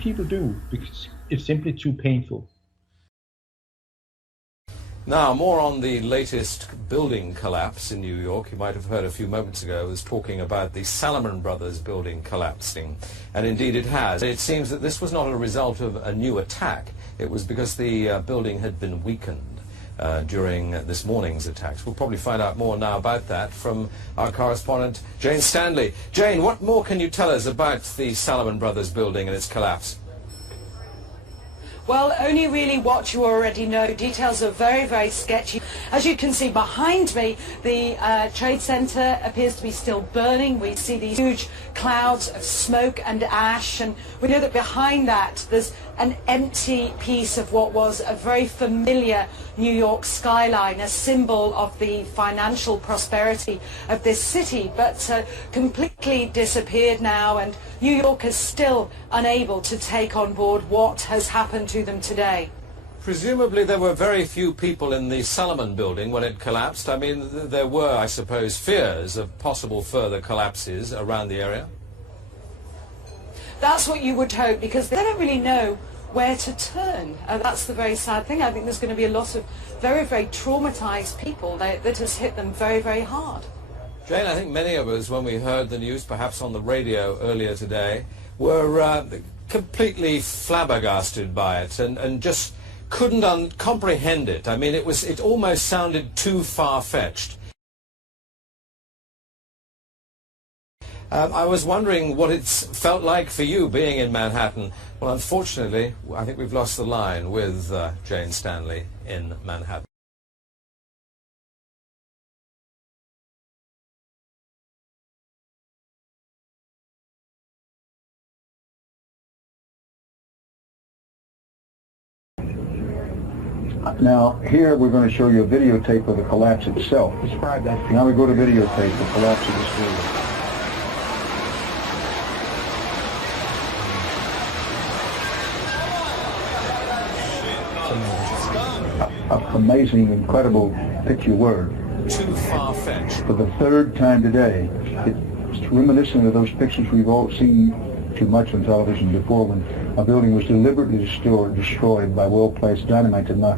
people do because it's simply too painful. Now, more on the latest building collapse in New York. You might have heard a few moments ago I was talking about the Salomon Brothers building collapsing, and indeed it has. It seems that this was not a result of a new attack. It was because the building had been weakened during this morning's attacks. We'll probably find out more now about that from our correspondent Jane Stanley. Jane, what more can you tell us about the Salomon Brothers building and its collapse? Well, only really what you already know. Details are very, very sketchy. As you can see behind me, the Trade Center appears to be still burning. We see these huge clouds of smoke and ash, and we know that behind that there's an empty piece of what was a very familiar New York skyline, a symbol of the financial prosperity of this city, but completely disappeared now, and New York is still unable to take on board what has happened to them today. Presumably there were very few people in the Salomon building when it collapsed. I mean, there were, I suppose, fears of possible further collapses around the area. That's what you would hope, because they don't really know where to turn. That's the very sad thing. I think there's going to be a lot of very, very traumatized people that has hit them very, very hard. Jane, I think many of us, when we heard the news, perhaps on the radio earlier today, were completely flabbergasted by it and just couldn't comprehend it. I mean, it almost sounded too far-fetched. I was wondering what it's felt like for you being in Manhattan. Well, unfortunately, I think we've lost the line with Jane Stanley in Manhattan. Now, here we're going to show you a videotape of the collapse itself. Describe that. Now we go to videotape, the collapse of this building. Amazing, incredible picture word. Too far-fetched. For the third time today, it's reminiscent of those pictures we've all seen too much on television before, when a building was deliberately destroyed by well-placed dynamite that knocked